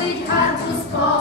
Ростить гарбуз по